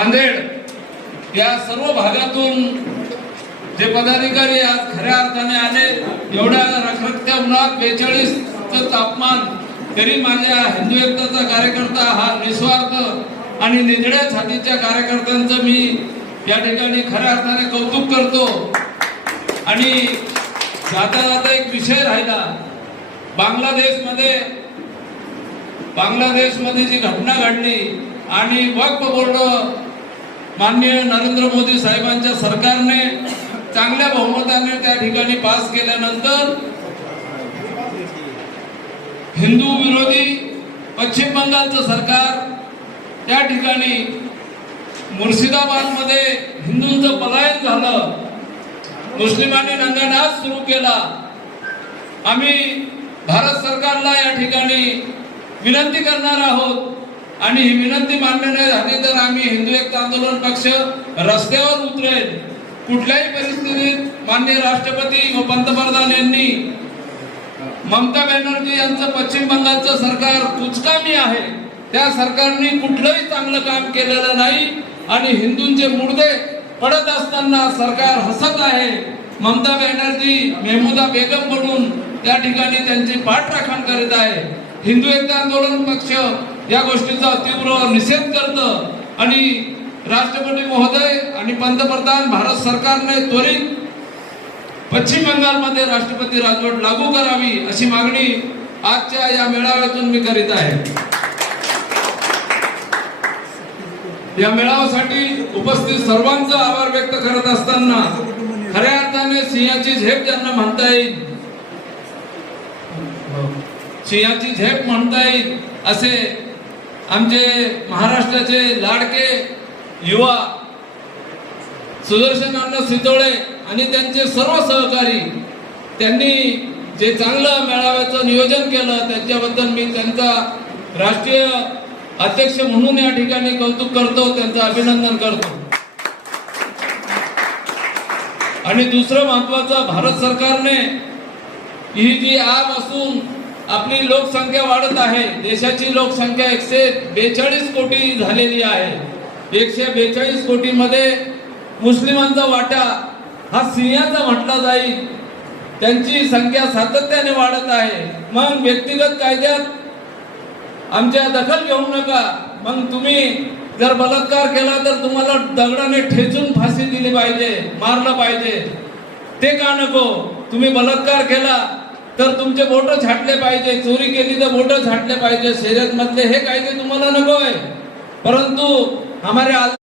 नांदेड या सर्व भागातून जे पदाधिकारी आज खऱ्या अर्थाने आले, एवढ्या रखरखत्या उन्हात 42 तापमान, तरी माझ्या हिंदू एकताचा कार्यकर्ता हा निस्वार्थ आणि निधड्या छातीच्या कार्यकर्त्यांचं मी या ठिकाणी खऱ्या अर्थाने कौतुक करतो। आणि जाता जाता एक विषय राहिला, बांगलादेशमध्ये जी घटना घडली आणि वक्फ बोर्ड माननीय नरेंद्र मोदी साहेबांच्या सरकारने चांगल्या बहुमताने त्या ठिकाणी पास केल्यानंतर हिंदू विरोधी पश्चिम बंगालचं सरकार त्या ठिकाणी मुर्शिदाबादमध्ये हिंदूंचं पलायन झालं, मुस्लिमांनी नंगानाच सुरू केला। आम्ही भारत सरकारला या ठिकाणी विनंती करणार आहोत आणि ही विनंती मान्य नाही झाली तर आम्ही हिंदू एकता आंदोलन पक्ष रस्त्यावर उतरेल। कुठल्याही परिस्थितीत माननीय राष्ट्रपती व पंतप्रधान यांनी ममता बॅनर्जी यांचं पश्चिम बंगालचं सरकार कुचकामी आहे, त्या सरकारने कुठलंही चांगलं काम केलेलं नाही आणि हिंदूंचे मुर्दे पडत असताना सरकार हसत आहे। ममता बॅनर्जी मेहमूदा बेगम बनून त्या ठिकाणी त्यांची पाठराखण करीत आहे। हिंदू एकता आंदोलन पक्ष या गोष्टीचा तीव्र निषेध करतं आणि राष्ट्रपती महोदय आणि पंतप्रधान भारत सरकारने त्वरित पश्चिम बंगालमध्ये राष्ट्रपती राजवट लागू करावी अशी मागणी आजच्या या मेळाव्यातून मी करीत आहे। या मेळाव्यासाठी उपस्थित सर्वांचा आभार व्यक्त करत असताना खऱ्या अर्थाने सिंहाची झेप ज्यांना म्हणता येईल, सिंहाची झेप म्हणता येईल असे आमचे महाराष्ट्राचे लाडके युवा सुदर्शन अण्णा सितोळे आणि त्यांचे सर्व सहकारी, त्यांनी जे चांगलं मेळाव्याचं नियोजन केलं त्याच्याबद्दल मी त्यांचा राष्ट्रीय अध्यक्ष म्हणून या ठिकाणी कौतुक करतो, त्यांचं अभिनंदन करतो। आणि दुसरं महत्वाचं, भारत सरकारने ही जी आज असून आपली लोकसंख्या वाढत आहे, देशाची लोकसंख्या 142 कोटी झालेली आहे। 142 कोटी मध्ये मुस्लिमांचा वाटा हा सिंहाचा म्हटला जाईल, त्यांची संख्या सातत्याने वाढत आहे। मग व्यक्तिगत कायद्यात आमच्या दखल घेऊ नका, मग तुम्ही जर बलात्कार केला तर तुम्हाला दगडाने ठेचून फाशी दिली पाहिजे, मारलं पाहिजे, ते का नको? तुम्ही बलात्कार केला तर तुमचे बोट छाटले पाहिजे, चोरी केली तर बोट छाटले पाहिजे, शर्यत मधले हे कायदे तुम्हाला नको आहे। परंतु हमारे